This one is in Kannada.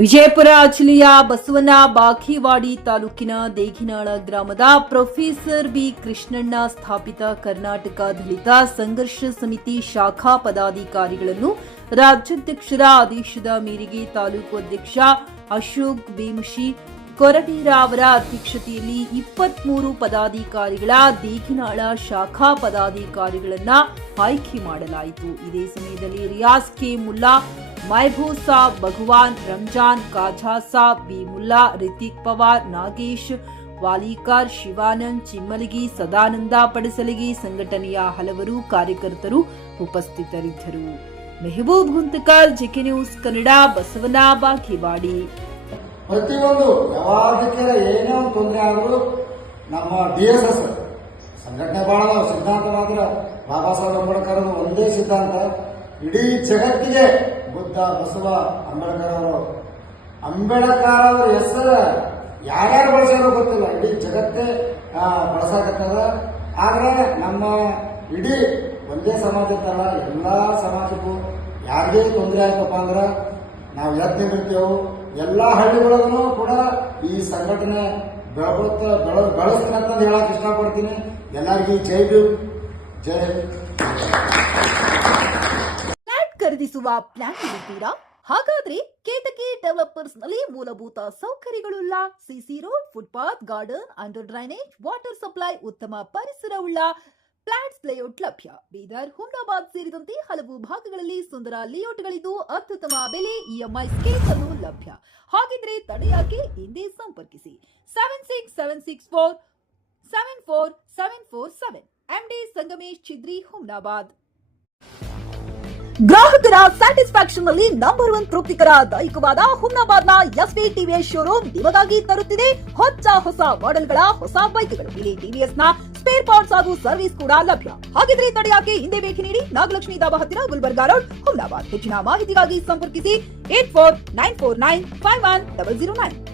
ವಿಜಯಪುರ ಜಿಲ್ಲೆಯ ಬಸವನ ಬಾಗೇವಾಡಿ ತಾಲೂಕಿನ ದೇಗಿನಾಳ ಗ್ರಾಮದ ಪ್ರೊಫೆಸರ್ ಬಿ ಕೃಷ್ಣಣ್ಣ ಸ್ಥಾಪಿತ ಕರ್ನಾಟಕ ದಲಿತ ಸಂಘರ್ಷ ಸಮಿತಿ ಶಾಖಾ ಪದಾಧಿಕಾರಿಗಳನ್ನು ರಾಜ್ಯಾಧ್ಯಕ್ಷರ ಆದೇಶದ ಮೇರೆಗೆ ತಾಲೂಕು ಅಧ್ಯಕ್ಷ ಅಶೋಕ್ ಬೇಮುಷಿ ಕೊರಟೀರ ಅವರ ಅಧ್ಯಕ್ಷತೆಯಲ್ಲಿ 23 ಪದಾಧಿಕಾರಿಗಳ ದೇಗಿನಾಳ ಶಾಖಾ ಪದಾಧಿಕಾರಿಗಳನ್ನು ಆಯ್ಕೆ ಮಾಡಲಾಯಿತು. ಇದೇ ಸಮಯದಲ್ಲಿ ರಿಯಾಜ್ ಕೆ ಮುಲ್ಲಾ, ಮೈಬೂಬ್ ಸಾಬ್, ಭಗವಾನ್, ರಂಜಾನ್, ಕಾಜಾ ಸಾಬ್, ಬಿ ಮುಲ್ಲಾ, ರಿತಿಕ್ ಪವಾರ್, ನಾಗೇಶ್ ವಾಲಿಕಾರ್, ಶಿವಾನಂದ್ ಚಿಮ್ಮಲಗಿ, ಸದಾನಂದ ಪಡಸಲಗಿ ಸಂಘಟನೆಯ ಹಲವರು ಕಾರ್ಯಕರ್ತರು ಉಪಸ್ಥಿತರಿದ್ದರು. Mehboob Guntakal, JK news Kannada, Basavana Bagewadi. ಪ್ರತಿಯೊಂದು ಯಾವಾಗಕ್ಕೆ ಏನೇ ಒಂದು ತೊಂದರೆ ಆದರೂ ನಮ್ಮ DSS ಸಂಘಟನೆ ಬಹಳ ಸಿದ್ಧಾಂತ ಮಾತ್ರ ಬಾಬಾ ಸಾಹೇಬ್ ಅಂಬೇಡ್ಕರ್ ಒಂದೇ ಸಿದ್ಧಾಂತ. ಇಡೀ ಜಗತ್ತಿಗೆ ಬುದ್ಧ, ಬಸವ, ಅಂಬೇಡ್ಕರ್ ಅವರ ಹೆಸರು ಯಾರ್ಯಾರು ಬಳಸೋದು ಗೊತ್ತಿಲ್ಲ, ಇಡೀ ಜಗತ್ತೇ ಬಳಸಾಕತ್ತದ. ಆದ್ರೆ ನಮ್ಮ ಇಡೀ ಒಂದೇ ಸಮಾಜಕ್ಕಲ್ಲ, ಎಲ್ಲಾ ಸಮಾಜಕ್ಕೂ ಯಾರಿಗೇ ತೊಂದರೆ ಆಯ್ತಪ್ಪ ಅಂದ್ರೆ ನಾವು ಎದ್ದು ನಿಲ್ತೇವೆ. ಎಲ್ಲಾ ಹಳ್ಳಿಗಳಿಗೂ ಕೂಡ ಈ ಸಂಘಟನೆ ಬೆಳೆಸ್ತೀನಿ ಅಂತ ಹೇಳಕ್ ಇಷ್ಟಪಡ್ತೀನಿ. ಎಲ್ಲರಿಗೂ ಜೈ ಭೀಮ್, ಜೈ. ಫ್ಲಾಟ್ ಖರೀದಿಸುವ ಪ್ಲಾನ್ ಇರುತ್ತೀರಾ? ಹಾಗಾದ್ರೆ ಕೇತಕಿ ಡೆವಲಪರ್ಸ್ ನಲ್ಲಿ ಮೂಲಭೂತ ಸೌಕರ್ಯಗಳುಳ್ಳ CC road, footpath, garden, under drainage, water supply, ಉತ್ತಮ ಪರಿಸರವುಳ್ಳ ಫ್ಲಾಟ್ಸ್ ಲೇಔಟ್ ಲಭ್ಯ. ಬೀದರ್, ಹುಮ್ನಾಬಾದ್ ಸೇರಿದಂತೆ ಹಲವು ಭಾಗಗಳಲ್ಲಿ ಸುಂದರ ಲೇಔಟ್ಗಳಿದ್ದು ಅತ್ಯುತ್ತಮ ಬೆಲೆ, EMI ಸ್ಕೀಮ್ ಅನ್ನು ಲಭ್ಯ. ಹಾಗಿದ್ರೆ ತಡೆಯಾಕೆ? ಹಿಂದೆ ಸಂಪರ್ಕಿಸಿ 7676474747 MD ಸಂಗಮೇಶ್ ಚಿದ್ರಿ, ಹುಮ್ನಾಬಾದ್. ಗ್ರಾಹಕರ ಸ್ಯಾಟಿಸ್ಫ್ಯಾಕ್ಷನ್ ನಲ್ಲಿ ನಂಬರ್ 1 ತೃಪ್ತಿಕರ ದಾಯಕವಾದ ಹುಮ್ನಾಬಾದ್ನ SV TVS ಶೋರೂಮ್ ನಿಮಗಾಗಿ ತರುತ್ತಿದೆ ಹೊಸ ಮಾಡೆಲ್ಗಳ ಹೊಸ ಬೈಕ್ಗಳು. ಇಲ್ಲಿ TVS ನ ಸ್ಪೇರ್ ಪಾರ್ಟ್ಸ್ ಹಾಗೂ ಸರ್ವಿಸ್ ಕೂಡ ಲಭ್ಯ. ಹಾಗಿದ್ರೆ ತಡೆಯಾಕೆ? ಹಿಂದೆ ಭೇಟಿ ನೀಡಿ, ನಾಗಲಕ್ಷ್ಮಿ ಧಾಬಾ ಹತ್ತಿರ, ಗುಲ್ಬರ್ಗಾ ರೋಡ್, ಹುಮ್ನಾಬಾದ್. ಹೆಚ್ಚಿನ ಮಾಹಿತಿಗಾಗಿ ಸಂಪರ್ಕಿಸಿ 8494951009.